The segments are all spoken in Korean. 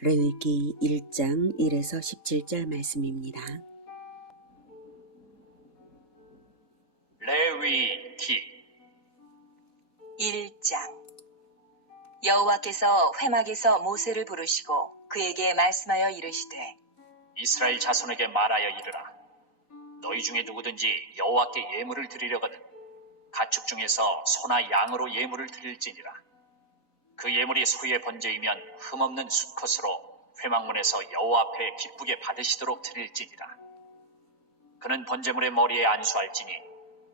레위기 1장 1에서 17절 말씀입니다. 레위기 1장 여호와께서 회막에서 모세를 부르시고 그에게 말씀하여 이르시되 이스라엘 자손에게 말하여 이르라. 너희 중에 누구든지 여호와께 예물을 드리려거든 가축 중에서 소나 양으로 예물을 드릴지니라. 그 예물이 소의 번제이면 흠없는 수컷으로 회막문에서 여호와 앞에 기쁘게 받으시도록 드릴지니라. 그는 번제물의 머리에 안수할지니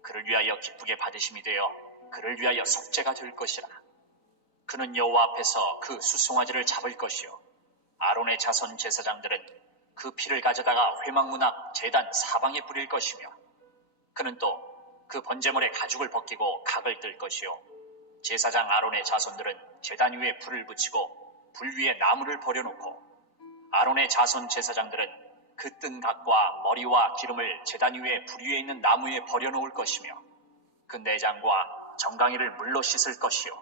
그를 위하여 기쁘게 받으심이 되어 그를 위하여 속죄가 될 것이라. 그는 여호와 앞에서 그 수송아지를 잡을 것이요 아론의 자손 제사장들은 그 피를 가져다가 회막문 앞 제단 사방에 뿌릴 것이며 그는 또 그 번제물의 가죽을 벗기고 각을 뜰 것이요 제사장 아론의 자손들은 제단 위에 불을 붙이고 불 위에 나무를 버려놓고 아론의 자손 제사장들은 그 뜬 각과 머리와 기름을 제단 위에 불 위에 있는 나무 위에 버려놓을 것이며 그 내장과 정강이를 물로 씻을 것이요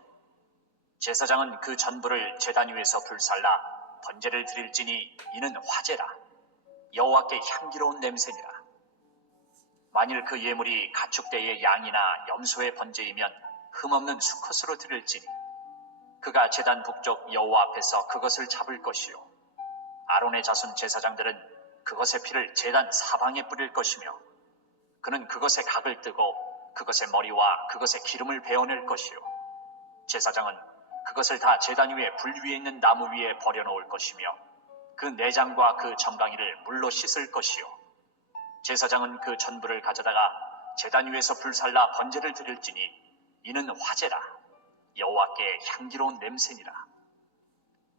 제사장은 그 전부를 제단 위에서 불살라 번제를 드릴지니 이는 화제라. 여호와께 향기로운 냄새니라. 만일 그 예물이 가축대의 양이나 염소의 번제이면 흠없는 수컷으로 드릴지니 그가 제단 북쪽 여호와 앞에서 그것을 잡을 것이요 아론의 자손 제사장들은 그것의 피를 제단 사방에 뿌릴 것이며 그는 그것의 각을 뜨고 그것의 머리와 그것의 기름을 베어낼 것이요 제사장은 그것을 다 제단 위에 불 위에 있는 나무 위에 버려놓을 것이며 그 내장과 그 정강이를 물로 씻을 것이요 제사장은 그 전부를 가져다가 제단 위에서 불살라 번제를 드릴지니 이는 화제라. 여호와께 향기로운 냄새니라.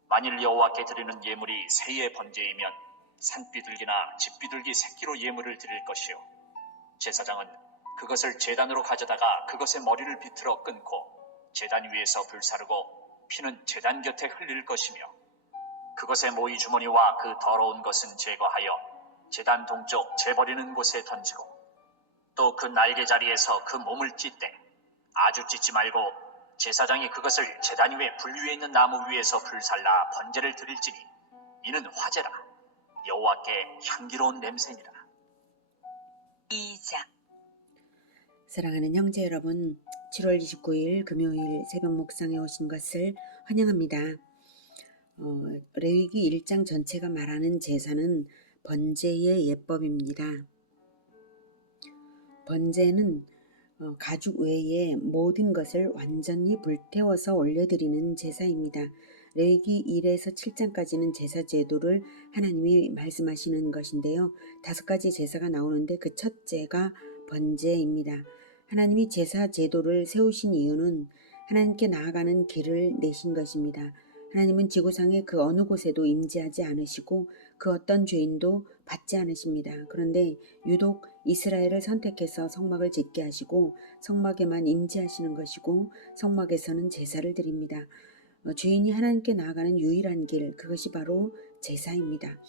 만일 여호와께 드리는 예물이 새의 번제이면 산비둘기나 집비둘기 새끼로 예물을 드릴 것이요 제사장은 그것을 제단으로 가져다가 그것의 머리를 비틀어 끊고 제단 위에서 불사르고 피는 제단 곁에 흘릴 것이며 그것의 모이 주머니와 그 더러운 것은 제거하여 제단 동쪽 재버리는 곳에 던지고 또 그 날개 자리에서 그 몸을 찢되 아주 찢지 말고 제사장이 그것을 제단 위에 불 위에 있는 나무 위에서 불살라 번제를 드릴지니 이는 화제라. 여호와께 향기로운 냄새니라. 2장 사랑하는 형제 여러분, 7월 29일 금요일 새벽 묵상에 오신 것을 환영합니다. 레위기 1장 전체가 말하는 제사는 번제의 예법입니다. 번제는 가죽 외에 모든 것을 완전히 불태워서 올려드리는 제사입니다. 레위기 1에서 7장까지는 제사 제도를 하나님이 말씀하시는 것인데요. 5가지 제사가 나오는데 그 첫째가 번제입니다. 하나님이 제사 제도를 세우신 이유는 하나님께 나아가는 길을 내신 것입니다. 하나님은 지구상의 그 어느 곳에도 임재하지 않으시고 그 어떤 죄인도 받지 않으십니다. 그런데 유독 이스라엘을 선택해서 성막을 짓게 하시고 성막에만 임재하시는 것이고 성막에서는 제사를 드립니다. 죄인이 하나님께 나아가는 유일한 길, 그것이 바로 제사입니다.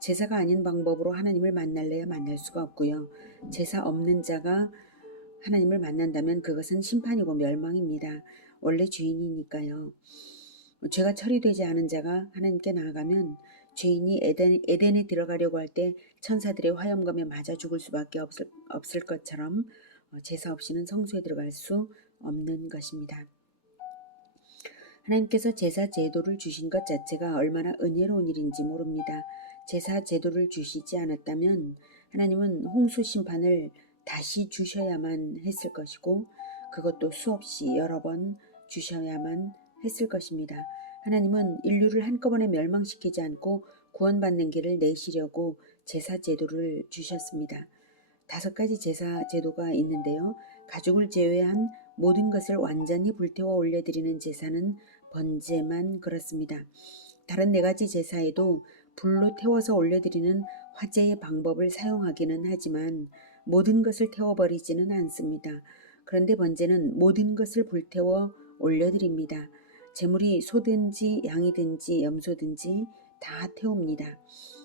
제사가 아닌 방법으로 하나님을 만날래야 만날 수가 없고요. 제사 없는 자가 하나님을 만난다면 그것은 심판이고 멸망입니다. 원래 죄인이니까요. 죄가 처리되지 않은 자가 하나님께 나아가면 죄인이 에덴에 들어가려고 할 때 천사들의 화염검에 맞아 죽을 수밖에 없을 것처럼 제사 없이는 성소에 들어갈 수 없는 것입니다. 하나님께서 제사 제도를 주신 것 자체가 얼마나 은혜로운 일인지 모릅니다. 제사 제도를 주시지 않았다면 하나님은 홍수 심판을 다시 주셔야만 했을 것이고 그것도 수없이 여러 번 주셔야만 했을 것입니다. 하나님은 인류를 한꺼번에 멸망시키지 않고 구원받는 길을 내시려고 제사 제도를 주셨습니다. 5가지 제사 제도가 있는데요. 가죽을 제외한 모든 것을 완전히 불태워 올려드리는 제사는 번제만 그렇습니다. 다른 4가지 제사에도 불로 태워서 올려드리는 화제의 방법을 사용하기는 하지만 모든 것을 태워버리지는 않습니다. 그런데 번제는 모든 것을 불태워 올려드립니다. 제물이 소든지 양이든지 염소든지 다 태웁니다.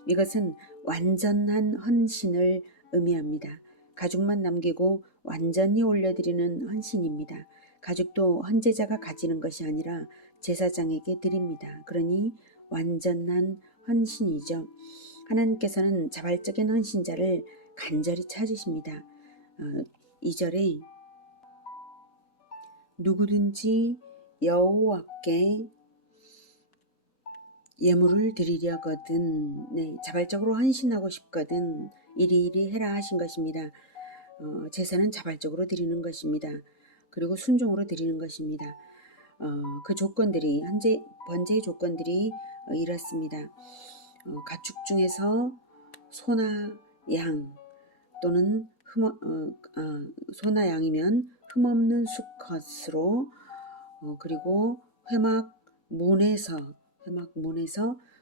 이것은 완전한 헌신을 의미합니다. 가죽만 남기고 완전히 올려드리는 헌신입니다. 가죽도 헌제자가 가지는 것이 아니라 제사장에게 드립니다. 그러니 완전한 헌신이죠. 하나님께서는 자발적인 헌신자를 간절히 찾으십니다. 2절에 누구든지 여호와께 예물을 드리려거든, 네, 자발적으로 헌신하고 싶거든 이리이리 해라 하신 것입니다. 제사는 자발적으로 드리는 것입니다. 그리고 순종으로 드리는 것입니다. 그 조건들이 번제의 조건들이 이렇습니다. 가축 중에서 소나 양 또는 소나 양이면 흠없는 수컷으로 그리고 회막 문에서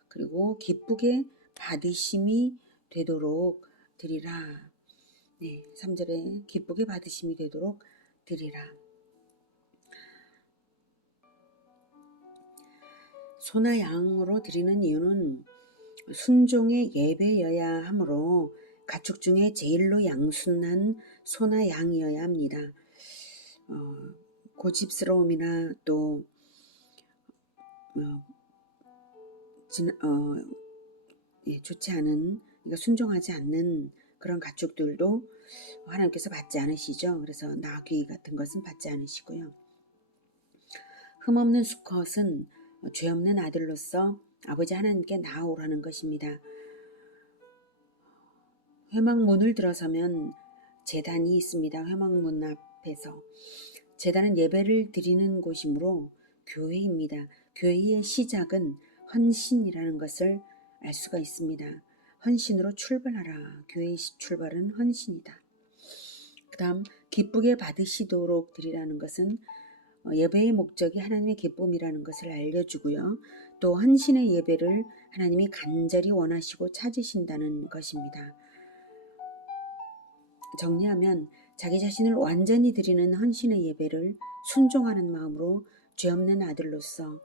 그리고 기쁘게 받으심이 되도록 드리라. 네, 3절에 기쁘게 받으심이 되도록 드리라. 소나 양으로 드리는 이유는 순종의 예배여야 하므로 가축 중에 제일로 양순한 소나 양이어야 합니다. 고집스러움이나 또 좋지 않은, 그러니까 순종하지 않는 그런 가축들도 하나님께서 받지 않으시죠. 그래서 나귀 같은 것은 받지 않으시고요. 흠없는 수컷은 죄 없는 아들로서 아버지 하나님께 나아오라는 것입니다. 회막문을 들어서면 제단이 있습니다. 회막문 앞에서. 제단은 예배를 드리는 곳이므로 교회입니다. 교회의 시작은 헌신이라는 것을 알 수가 있습니다. 헌신으로 출발하라. 교회의 출발은 헌신이다. 그 다음 기쁘게 받으시도록 드리라는 것은 예배의 목적이 하나님의 기쁨이라는 것을 알려주고요. 또 헌신의 예배를 하나님이 간절히 원하시고 찾으신다는 것입니다. 정리하면 자기 자신을 완전히 드리는 헌신의 예배를 순종하는 마음으로 죄 없는 아들로서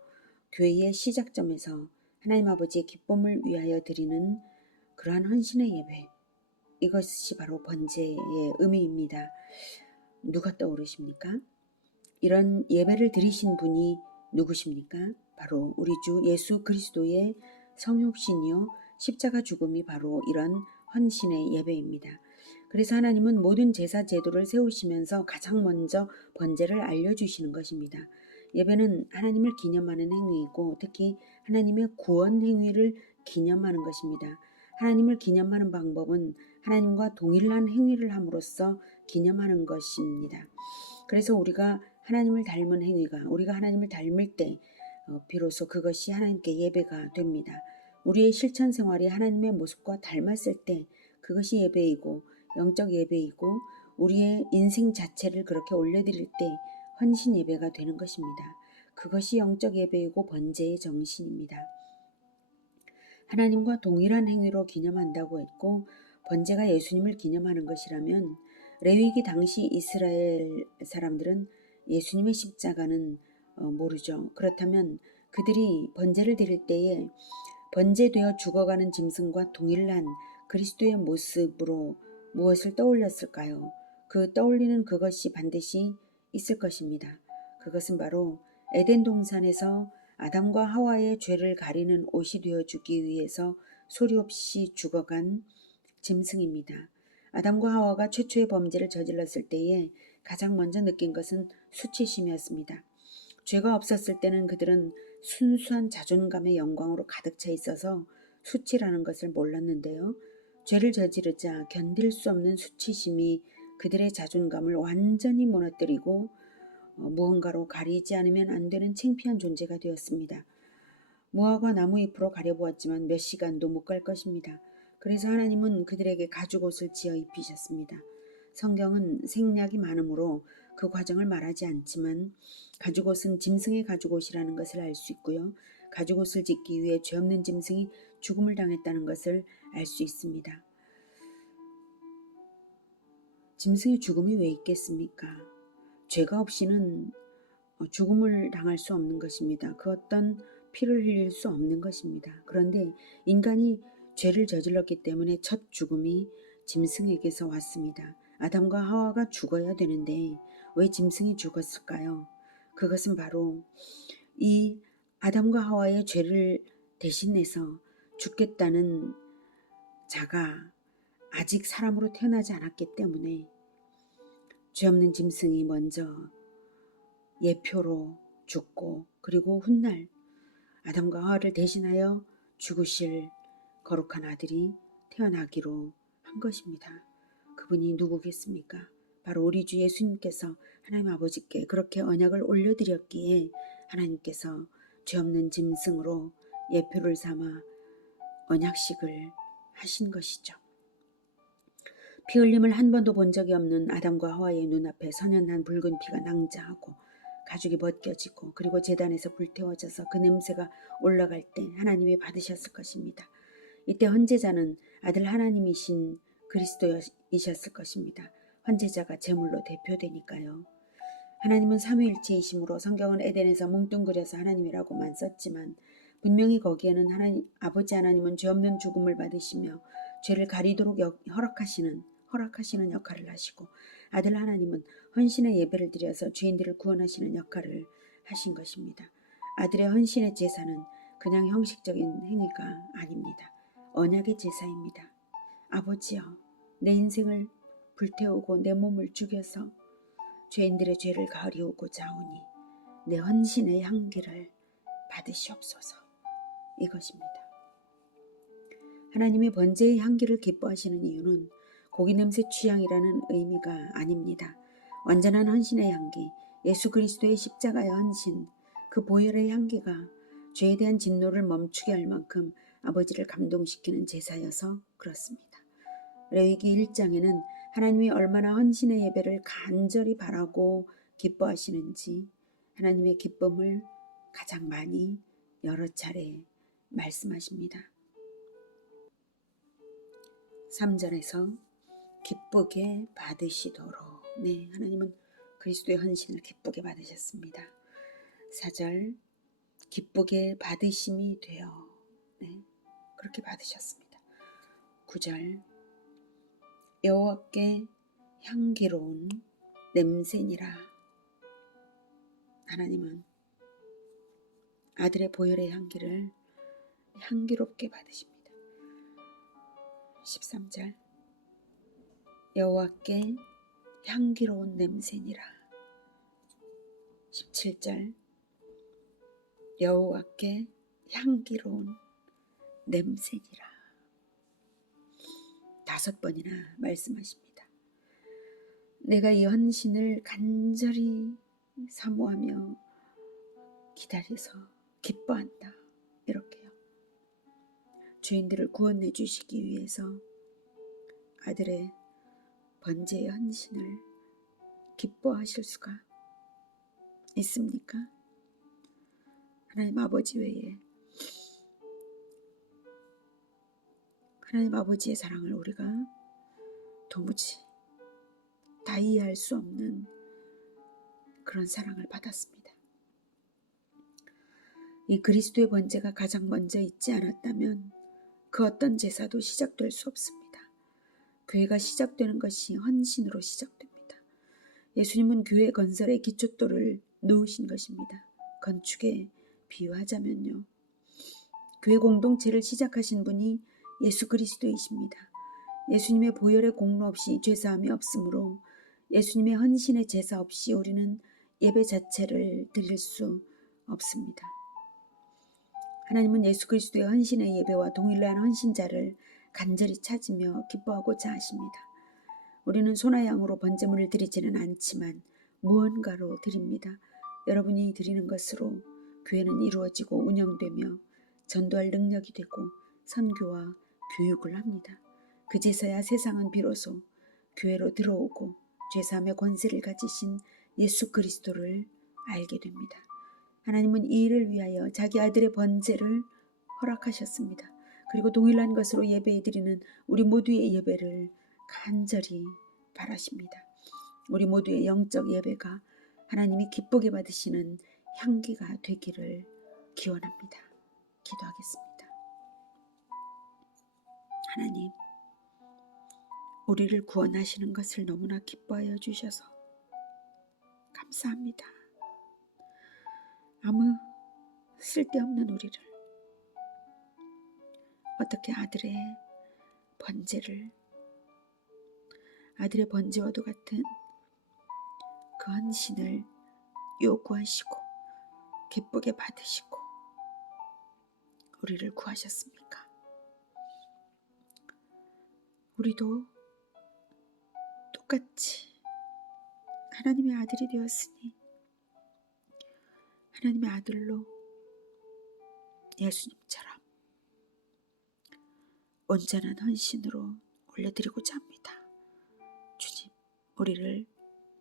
교회의 시작점에서 하나님 아버지의 기쁨을 위하여 드리는 그러한 헌신의 예배, 이것이 바로 번제의 의미입니다. 누가 떠오르십니까? 이런 예배를 드리신 분이 누구십니까? 바로 우리 주 예수 그리스도의 성육신이요 십자가 죽음이 바로 이런 헌신의 예배입니다. 그래서 하나님은 모든 제사 제도를 세우시면서 가장 먼저 번제를 알려주시는 것입니다. 예배는 하나님을 기념하는 행위이고 특히 하나님의 구원 행위를 기념하는 것입니다. 하나님을 기념하는 방법은 하나님과 동일한 행위를 함으로써 기념하는 것입니다. 그래서 우리가 하나님을 닮은 행위가, 우리가 하나님을 닮을 때 비로소 그것이 하나님께 예배가 됩니다. 우리의 실천 생활이 하나님의 모습과 닮았을 때 그것이 예배이고 영적 예배이고 우리의 인생 자체를 그렇게 올려드릴 때 헌신 예배가 되는 것입니다. 그것이 영적 예배이고 번제의 정신입니다. 하나님과 동일한 행위로 기념한다고 했고 번제가 예수님을 기념하는 것이라면 레위기 당시 이스라엘 사람들은 예수님의 십자가는 모르죠. 그렇다면 그들이 번제를 드릴 때에 번제되어 죽어가는 짐승과 동일한 그리스도의 모습으로 무엇을 떠올렸을까요? 그 떠올리는 그것이 반드시 있을 것입니다. 그것은 바로 에덴 동산에서 아담과 하와의 죄를 가리는 옷이 되어주기 위해서 소리 없이 죽어간 짐승입니다. 아담과 하와가 최초의 범죄를 저질렀을 때에 가장 먼저 느낀 것은 수치심이었습니다. 죄가 없었을 때는 그들은 순수한 자존감의 영광으로 가득 차 있어서 수치라는 것을 몰랐는데요. 죄를 저지르자 견딜 수 없는 수치심이 그들의 자존감을 완전히 무너뜨리고 무언가로 가리지 않으면 안 되는 창피한 존재가 되었습니다. 무화과 나무 잎으로 가려보았지만 몇 시간도 못 갈 것입니다. 그래서 하나님은 그들에게 가죽옷을 지어 입히셨습니다. 성경은 생략이 많으므로 그 과정을 말하지 않지만 가죽옷은 짐승의 가죽옷이라는 것을 알 수 있고요. 가죽옷을 짓기 위해 죄 없는 짐승이 죽음을 당했다는 것을 알 수 있습니다. 짐승의 죽음이 왜 있겠습니까? 죄가 없이는 죽음을 당할 수 없는 것입니다. 그 어떤 피를 흘릴 수 없는 것입니다. 그런데 인간이 죄를 저질렀기 때문에 첫 죽음이 짐승에게서 왔습니다. 아담과 하와가 죽어야 되는데 왜 짐승이 죽었을까요? 그것은 바로 이 아담과 하와의 죄를 대신해서 죽겠다는 자가 아직 사람으로 태어나지 않았기 때문에 죄 없는 짐승이 먼저 예표로 죽고, 그리고 훗날 아담과 하와를 대신하여 죽으실 거룩한 아들이 태어나기로 한 것입니다. 그분이 누구겠습니까? 바로 우리 주 예수님께서 하나님 아버지께 그렇게 언약을 올려드렸기에 하나님께서 죄 없는 짐승으로 예표를 삼아 언약식을 하신 것이죠. 피 흘림을 한 번도 본 적이 없는 아담과 하와의 눈앞에 선연한 붉은 피가 낭자하고 가죽이 벗겨지고, 그리고 제단에서 불태워져서 그 냄새가 올라갈 때 하나님이 받으셨을 것입니다. 이때 헌제자는 아들 하나님이신 그리스도이셨을 것입니다. 헌제자가 제물로 대표되니까요. 하나님은 삼위일체이심으로 성경은 에덴에서 뭉뚱그려서 하나님이라고만 썼지만 분명히 거기에는 아버지 하나님은 죄 없는 죽음을 받으시며 죄를 가리도록 허락하시는 역할을 하시고, 아들 하나님은 헌신의 예배를 드려서 죄인들을 구원하시는 역할을 하신 것입니다. 아들의 헌신의 제사는 그냥 형식적인 행위가 아닙니다. 언약의 제사입니다. 아버지여, 내 인생을 불태우고 내 몸을 죽여서 죄인들의 죄를 가리우고자 하오니 내 헌신의 향기를 받으시옵소서. 이것입니다. 하나님이 번제의 향기를 기뻐하시는 이유는 고기 냄새 취향이라는 의미가 아닙니다. 완전한 헌신의 향기, 예수 그리스도의 십자가의 헌신, 그 보혈의 향기가 죄에 대한 진노를 멈추게 할 만큼 아버지를 감동시키는 제사여서 그렇습니다. 레위기 1장에는 하나님이 얼마나 헌신의 예배를 간절히 바라고 기뻐하시는지 하나님의 기쁨을 가장 많이 여러 차례 말씀하십니다. 3절에서 기쁘게 받으시도록, 네, 하나님은 그리스도의 헌신을 기쁘게 받으셨습니다. 4절, 기쁘게 받으심이 되어, 네, 그렇게 받으셨습니다. 9절, 여호와께 향기로운 냄새니라. 하나님은 아들의 보혈의 향기를 향기롭게 받으십니다. 13절, 여호와께 향기로운 냄새니라. 17절, 여호와께 향기로운 냄새니라. 5번이나 말씀하십니다. 내가 이 헌신을 간절히 사모하며 기다려서 기뻐한다. 이렇게요. 죄인들을 구원해 주시기 위해서 아들의 번제의 헌신을 기뻐하실 수가 있습니까? 하나님 아버지 외에 하나님 아버지의 사랑을 우리가 도무지 다 이해할 수 없는 그런 사랑을 받았습니다. 이 그리스도의 번제가 가장 먼저 있지 않았다면 그 어떤 제사도 시작될 수 없습니다. 교회가 시작되는 것이 헌신으로 시작됩니다. 예수님은 교회 건설의 기초돌을 놓으신 것입니다. 건축에 비유하자면요, 교회 공동체를 시작하신 분이 예수 그리스도이십니다. 예수님의 보혈의 공로 없이 죄사함이 없으므로 예수님의 헌신의 제사 없이 우리는 예배 자체를 드릴 수 없습니다. 하나님은 예수 그리스도의 헌신의 예배와 동일한 헌신자를 간절히 찾으며 기뻐하고자 하십니다. 우리는 소나 양으로 번제물을 드리지는 않지만 무언가로 드립니다. 여러분이 드리는 것으로 교회는 이루어지고 운영되며 전도할 능력이 되고 선교와 교육을 합니다. 그제서야 세상은 비로소 교회로 들어오고 죄사함의 권세를 가지신 예수 그리스도를 알게 됩니다. 하나님은 이 일을 위하여 자기 아들의 번제를 허락하셨습니다. 그리고 동일한 것으로 예배해드리는 우리 모두의 예배를 간절히 바라십니다. 우리 모두의 영적 예배가 하나님이 기쁘게 받으시는 향기가 되기를 기원합니다. 기도하겠습니다. 하나님, 우리를 구원하시는 것을 너무나 기뻐하여 주셔서 감사합니다. 아무 쓸데없는 우리를 어떻게 아들의 번제와도 같은 그 헌신을 요구하시고 기쁘게 받으시고 우리를 구하셨습니까? 우리도 똑같이 하나님의 아들이 되었으니 하나님의 아들로 예수님처럼 온전한 헌신으로 올려드리고자 합니다. 주님, 우리를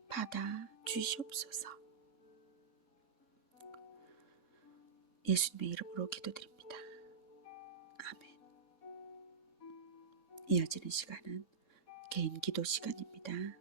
받아 주시옵소서. 예수님의 이름으로 기도드립니다. 아멘. 이어지는 시간은 개인 기도 시간입니다.